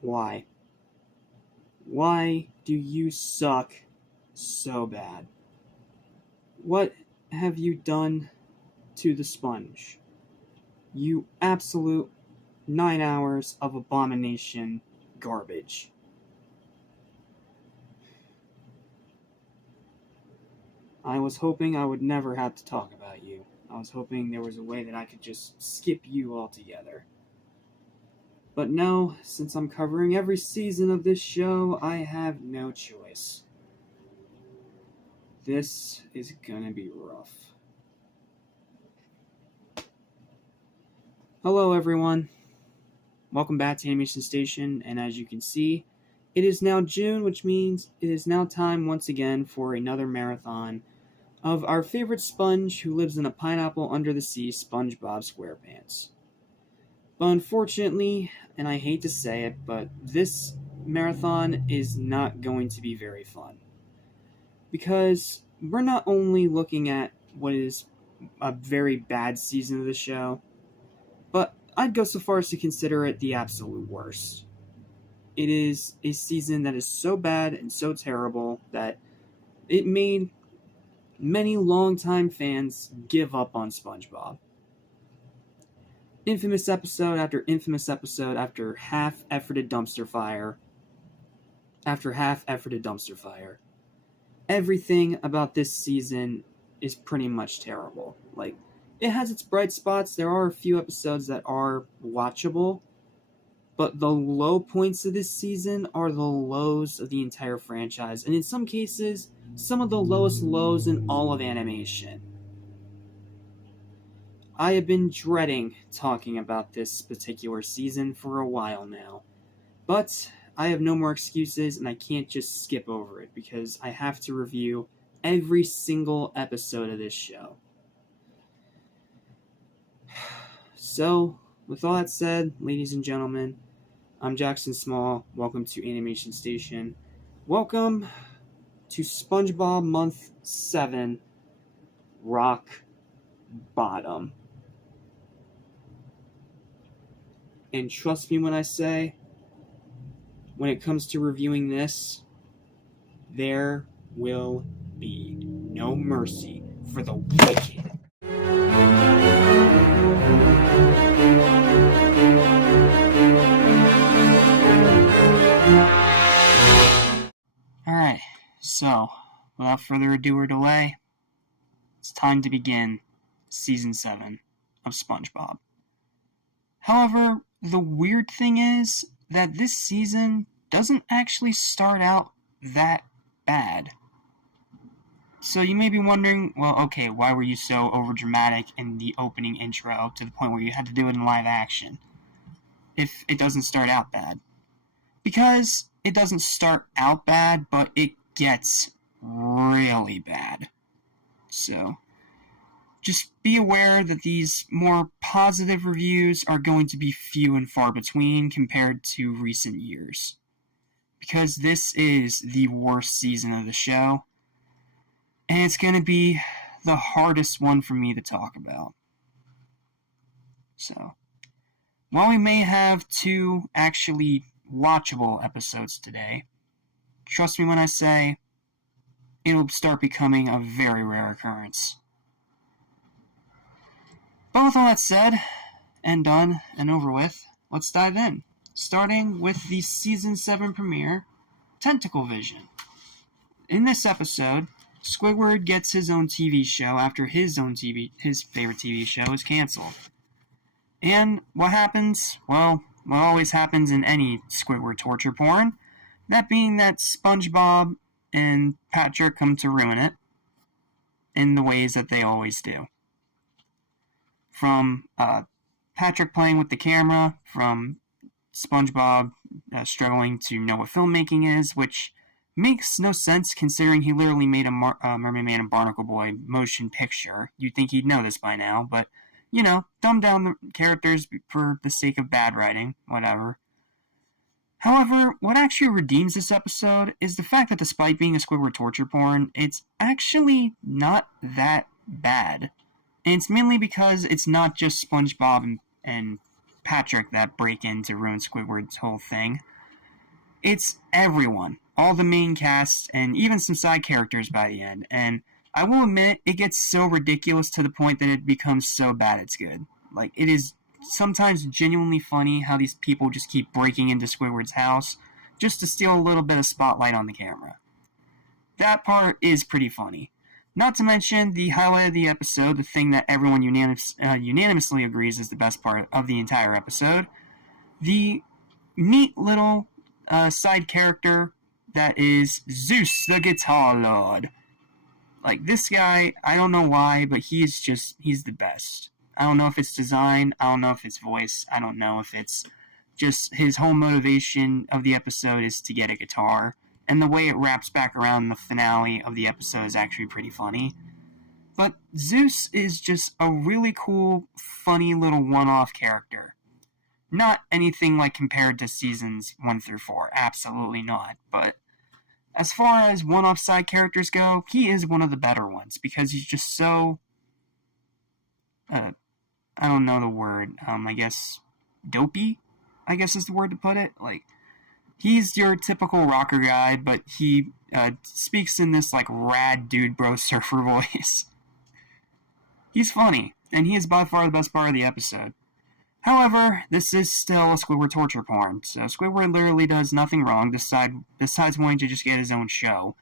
Why? Why do you suck so bad? What have you done to the sponge? You absolute 9 hours of abomination garbage. I was hoping I would never have to talk about you. I was hoping there was a way that I could just skip you altogether. But no, since I'm covering every season of this show, I have no choice. This is gonna be rough. Hello everyone. Welcome back to Animation Station, and as you can see, it is now June, which means it is now time once again for another marathon of our favorite sponge who lives in a pineapple under the sea, SpongeBob SquarePants. But unfortunately, and I hate to say it, but this marathon is not going to be very fun. Because we're not only looking at what is a very bad season of the show, but I'd go so far as to consider it the absolute worst. It is a season that is so bad and so terrible that it made many longtime fans give up on SpongeBob. Infamous episode after infamous episode after half-efforted dumpster fire after half-efforted dumpster fire. Everything about this season is pretty much terrible. Like, it has its bright spots. There are a few episodes that are watchable, but the low points of this season are the lows of the entire franchise, and in some cases, some of the lowest lows in all of animation. I have been dreading talking about this particular season for a while now, but I have no more excuses and I can't just skip over it because I have to review every single episode of this show. So, with all that said, ladies and gentlemen, I'm Jackson Small. Welcome to Animation Station. Welcome to SpongeBob Month 7, Rock Bottom. And trust me when I say, when it comes to reviewing this, there will be no mercy for the wicked. Alright, so, without further ado or delay, it's time to begin Season 7 of SpongeBob. However, the weird thing is that this season doesn't actually start out that bad. So you may be wondering, well, okay, why were you so overdramatic in the opening intro to the point where you had to do it in live action if it doesn't start out bad? Because it doesn't start out bad, but it gets really bad. So just be aware that these more positive reviews are going to be few and far between compared to recent years. Because this is the worst season of the show, and it's going to be the hardest one for me to talk about. So, while we may have 2 actually watchable episodes today, trust me when I say, it'll start becoming a very rare occurrence. But with all that said, and done, and over with, let's dive in. Starting with the Season 7 premiere, Tentacle-Vision. In this episode, Squidward gets his own TV show after his favorite TV show is canceled. And what happens? Well, what always happens in any Squidward torture porn, that being that SpongeBob and Patrick come to ruin it in the ways that they always do. From Patrick playing with the camera, from SpongeBob struggling to know what filmmaking is, which makes no sense considering he literally made a Mermaid Man and Barnacle Boy motion picture. You'd think he'd know this by now, but, you know, dumb down the characters for the sake of bad writing, whatever. However, what actually redeems this episode is the fact that despite being a Squidward torture porn, it's actually not that bad. And it's mainly because it's not just SpongeBob and Patrick that break in to ruin Squidward's whole thing. It's everyone, all the main cast, and even some side characters by the end. And I will admit, it gets so ridiculous to the point that it becomes so bad it's good. Like, it is sometimes genuinely funny how these people just keep breaking into Squidward's house just to steal a little bit of spotlight on the camera. That part is pretty funny. Not to mention the highlight of the episode, the thing that everyone unanimously agrees is the best part of the entire episode, the neat little side character that is Zeus the Guitar Lord. Like, this guy, I don't know why, but he's the best. I don't know if it's design, I don't know if it's voice, I don't know if it's just his whole motivation of the episode is to get a guitar. And the way it wraps back around the finale of the episode is actually pretty funny. But Zeus is just a really cool, funny little one-off character. Not anything like compared to seasons 1 through 4, absolutely not. But as far as one-off side characters go, he is one of the better ones because he's just so... I don't know the word. I guess dopey, I guess is the word to put it. Like, he's your typical rocker guy, but he speaks in this, like, rad dude bro surfer voice. He's funny, and he is by far the best part of the episode. However, this is still a Squidward torture porn, so Squidward literally does nothing wrong besides wanting to just get his own show.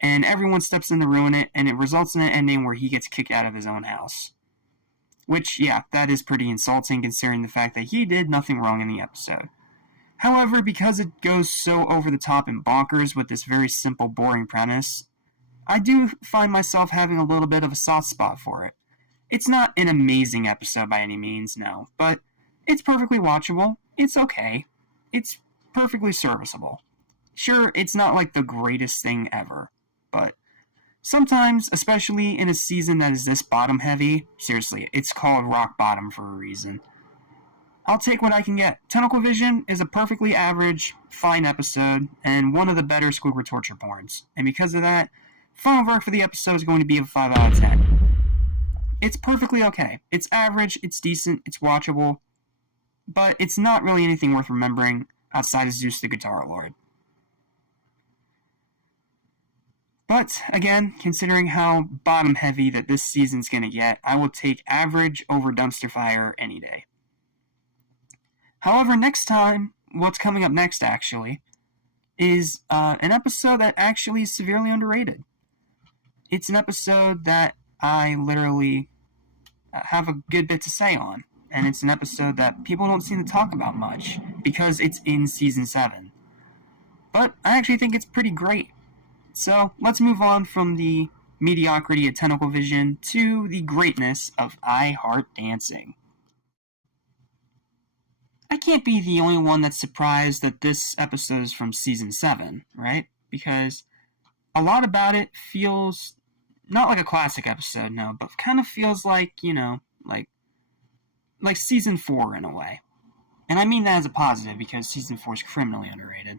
And everyone steps in to ruin it, and it results in an ending where he gets kicked out of his own house. Which, yeah, that is pretty insulting considering the fact that he did nothing wrong in the episode. However, because it goes so over the top and bonkers with this very simple, boring premise, I do find myself having a little bit of a soft spot for it. It's not an amazing episode by any means, no, but it's perfectly watchable, it's okay, it's perfectly serviceable. Sure, it's not like the greatest thing ever, but sometimes, especially in a season that is this bottom-heavy, seriously, it's called rock bottom for a reason. I'll take what I can get. Tentacle-Vision is a perfectly average, fine episode, and one of the better Squidward torture porns. And because of that, final verdict for the episode is going to be a 5 out of 10. It's perfectly okay. It's average, it's decent, it's watchable, but it's not really anything worth remembering outside of Zeus the Guitar Lord. But, again, considering how bottom-heavy that this season's going to get, I will take average over dumpster fire any day. However, next time, what's coming up next, actually, is an episode that actually is severely underrated. It's an episode that I literally have a good bit to say on, and it's an episode that people don't seem to talk about much, because it's in Season 7. But I actually think it's pretty great. So, let's move on from the mediocrity of Tentacle-Vision to the greatness of I Heart Dancing. I can't be the only one that's surprised that this episode is from Season 7, right? Because a lot about it feels not like a classic episode, no, but kind of feels like, like Season 4 in a way. And I mean that as a positive because Season 4 is criminally underrated.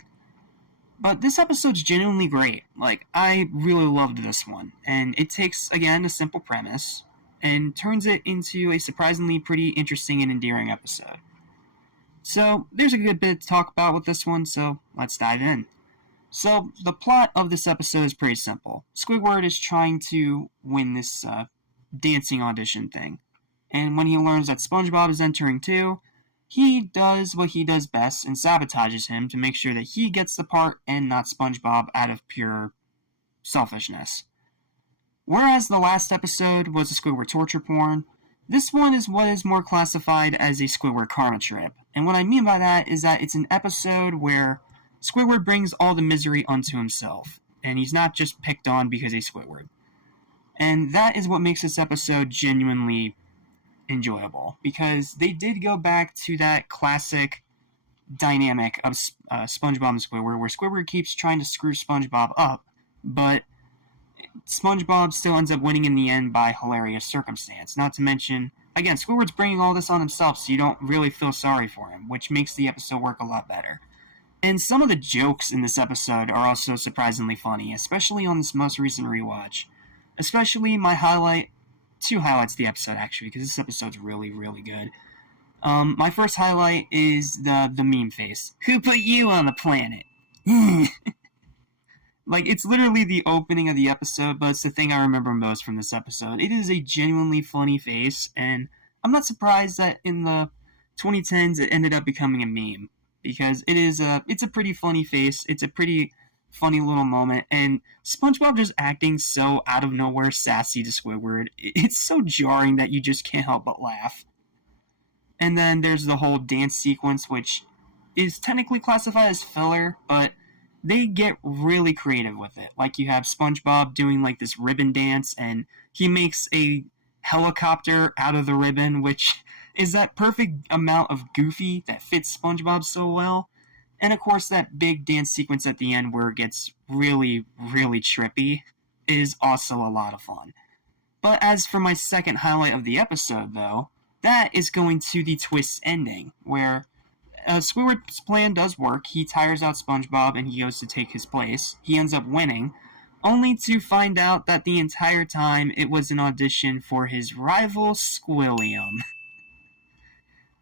But this episode's genuinely great. Like, I really loved this one. And it takes, again, a simple premise and turns it into a surprisingly pretty interesting and endearing episode. So, there's a good bit to talk about with this one, so let's dive in. So, the plot of this episode is pretty simple. Squidward is trying to win this dancing audition thing. And when he learns that SpongeBob is entering too, he does what he does best and sabotages him to make sure that he gets the part and not SpongeBob out of pure selfishness. Whereas the last episode was a Squidward torture porn, this one is what is more classified as a Squidward karma trip. And what I mean by that is that it's an episode where Squidward brings all the misery onto himself, and he's not just picked on because he's Squidward. And that is what makes this episode genuinely enjoyable, because they did go back to that classic dynamic of SpongeBob and Squidward, where Squidward keeps trying to screw SpongeBob up, but SpongeBob still ends up winning in the end by hilarious circumstance. Not to mention, again, Squidward's bringing all this on himself, so you don't really feel sorry for him, which makes the episode work a lot better. And some of the jokes in this episode are also surprisingly funny, especially on this most recent rewatch. Especially my highlight, two highlights of the episode actually, because this episode's really, really good. My first highlight is the meme face. Who put you on the planet? Like, it's literally the opening of the episode, but it's the thing I remember most from this episode. It is a genuinely funny face, and I'm not surprised that in the 2010s it ended up becoming a meme, because it's a pretty funny face, it's a pretty funny little moment, and SpongeBob just acting so out of nowhere sassy to Squidward, it's so jarring that you just can't help but laugh. And then there's the whole dance sequence, which is technically classified as filler, but they get really creative with it. Like, you have SpongeBob doing like this ribbon dance, and he makes a helicopter out of the ribbon, which is that perfect amount of goofy that fits SpongeBob so well. And of course, that big dance sequence at the end where it gets really, really trippy is also a lot of fun. But as for my second highlight of the episode, though, that is going to the twist ending, where Squidward's plan does work. He tires out SpongeBob and he goes to take his place. He ends up winning, only to find out that the entire time it was an audition for his rival Squilliam.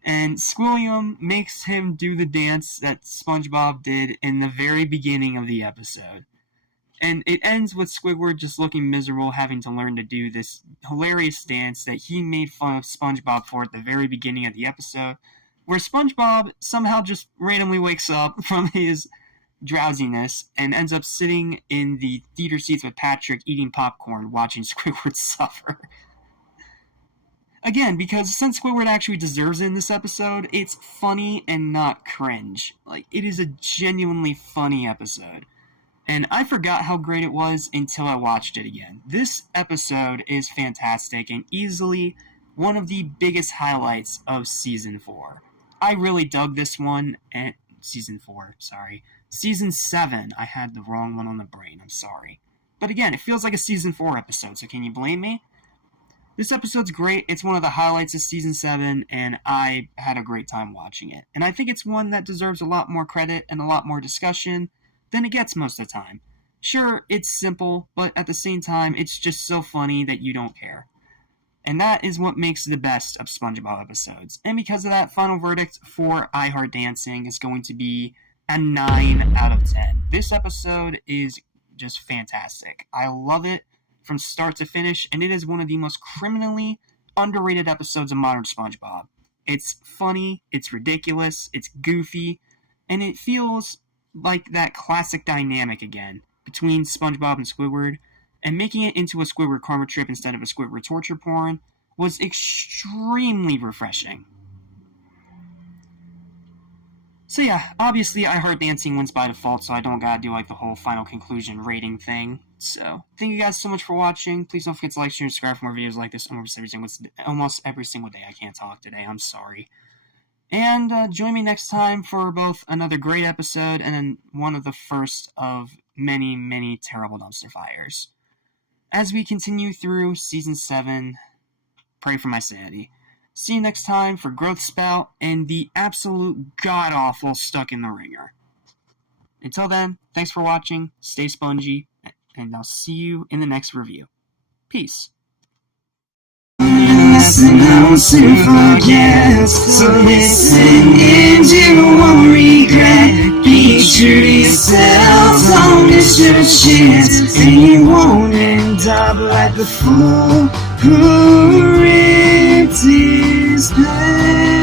And Squilliam makes him do the dance that SpongeBob did in the very beginning of the episode. And it ends with Squidward just looking miserable, having to learn to do this hilarious dance that he made fun of SpongeBob for at the very beginning of the episode, where SpongeBob somehow just randomly wakes up from his drowsiness and ends up sitting in the theater seats with Patrick eating popcorn, watching Squidward suffer. Again, because since Squidward actually deserves it in this episode, it's funny and not cringe. Like, it is a genuinely funny episode. And I forgot how great it was until I watched it again. This episode is fantastic and easily one of the biggest highlights of Season 4. I really dug this one, and Season 4, sorry. Season 7, I had the wrong one on the brain, I'm sorry. But again, it feels like a Season 4 episode, so can you blame me? This episode's great, it's one of the highlights of Season 7, and I had a great time watching it. And I think it's one that deserves a lot more credit and a lot more discussion than it gets most of the time. Sure, it's simple, but at the same time, it's just so funny that you don't care. And that is what makes the best of SpongeBob episodes. And because of that, final verdict for I Heart Dancing is going to be a 9 out of 10. This episode is just fantastic. I love it from start to finish, and it is one of the most criminally underrated episodes of modern SpongeBob. It's funny, it's ridiculous, it's goofy, and it feels like that classic dynamic again between SpongeBob and Squidward, and making it into a Squidward karma trip instead of a Squidward torture porn was extremely refreshing. So yeah, obviously I Heart Dancing wins by default, so I don't gotta do like the whole final conclusion rating thing. So, thank you guys so much for watching. Please don't forget to like, share, and subscribe for more videos like this almost every single day. I can't talk today, I'm sorry. And join me next time for both another great episode and then one of the first of many, many terrible dumpster fires. As we continue through Season 7, pray for my sanity. See you next time for Growth Spout and the absolute god-awful Stuck in the Ringer. Until then, thanks for watching, stay spongy, and I'll see you in the next review. Peace. Lesson I'll soon forget. So listen and you won't regret. Be true to yourself, don't miss your chance, and you won't end up like the fool who ripped his pants.